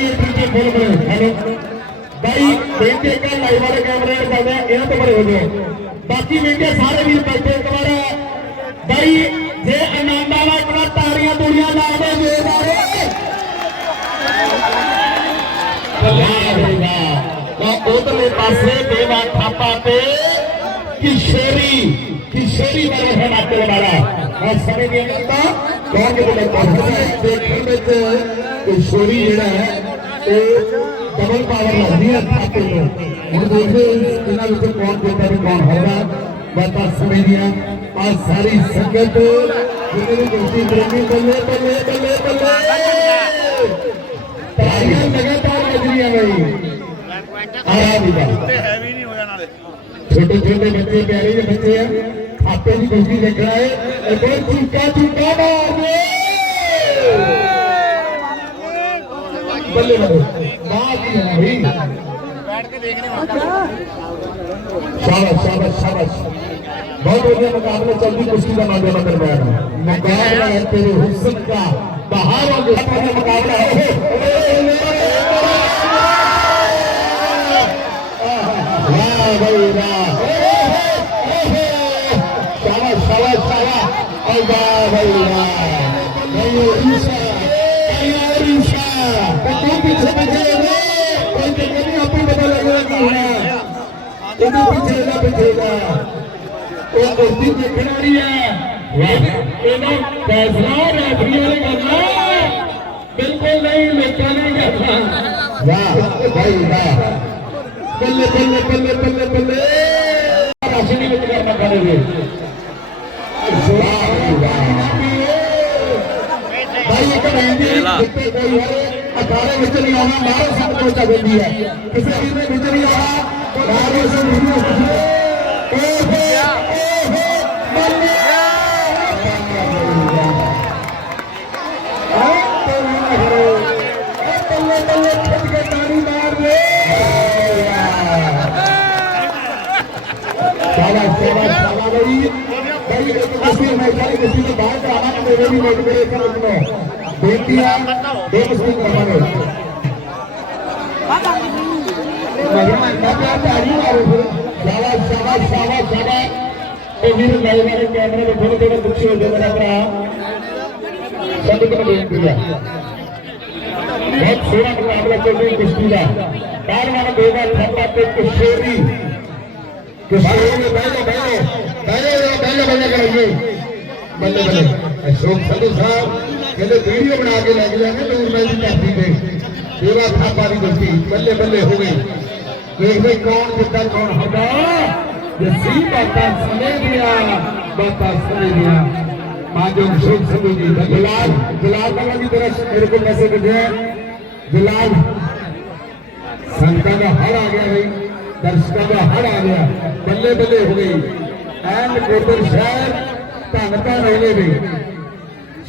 شوری بارے والا میں ईश्वरी ਜਿਹੜਾ ਹੈ ਉਹ ਡਬਲ ਪਾਵਰ ਲੱਗਦੀ ਹੈ ਥਾਪੇ ਨੂੰ ਹੁਣ ਦੇਖੋ ਇਹਨਾਂ ਵਿੱਚ ਕੌਣ ਜਿੱਤਦਾ ਤੇ ਕੌਣ ਹਾਰਦਾ ਬਾਤਾਂ ਸੁਣੀ ਦੀਆਂ ਆ ਸਾਰੀ ਸੰਗਤ ਜਿਹੜੀ ਵੀ ਗਿਣਤੀ ਬੱਲੇ ਬੱਲੇ ਬੱਲੇ ਬੱਲੇ ਤਾਲੀਆਂ ਲਗਾਤਾਰ ਵੱਜ ਰਹੀਆਂ ਬਈ ਆਇਆ ਵੀ ਬਾ ਨਹੀਂ ਹੋ ਜਾਣ ਛੋਟੇ ਛੋਟੇ ਬੱਚੇ ਪਿਆਰੇ ਦੇ ਬੱਚੇ ਆ ਖਾਤੇ ਦੀ ਗਿਣਤੀ ਦੇਖਣਾ ਹੈ ਇਹ ਬਹੁਤ ਚੁੱਕਾ ਚੁੱਕਾ ਮਾਰਦੇ بلے بلے بات ہی بہت بڑے مقابلے چلتی خوشی کا معاملہ کر مقابلہ ہے تیرے حسن کا بہت بہت بڑھیا مقابلہ ہے پیچھے پیچھے ہیں کہیں کہ کہیں آپ ہی بتا لگا رہا ہے کہیں پیچھے اللہ پیچھے گا تو کشتی کے کناری ہے لیکن فیصلہ ریفری والے کا نام بالکل نہیں لکھا نہیں کرتا واہ بھائی واہ پلے پلے پلے پلے پلے راشنی میں تکرنا کھانے گے بھائی ایک رہنگی دیکھتے کوئی ہوئے چلیے کچھ نہیں ہمیشہ کسی کے باہر بہت سولہ مقابلہ چوبیس کا شوی بندے جلے ویڈیو بنا کے لے کے جائیں گے نور میں بھی کرتی دے دیوا تھا پاری بستی بلے بلے ہو گئی دیکھ دے کون کتا کون ہوگا جسی باتا سنے دیا باتا سنے دیا مانجو شیخ سندھو جی جلال جلال بابا کی طرح میرے کو میسج بھیجے ہیں جلال سنتا کا ہر آ گیا بھائی درشکوں کا ہر آ گیا بلے بلے ہو گئی این کوتر شہر تانتا رہنے بھی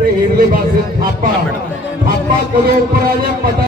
تھاا تھاپاپ آج پتا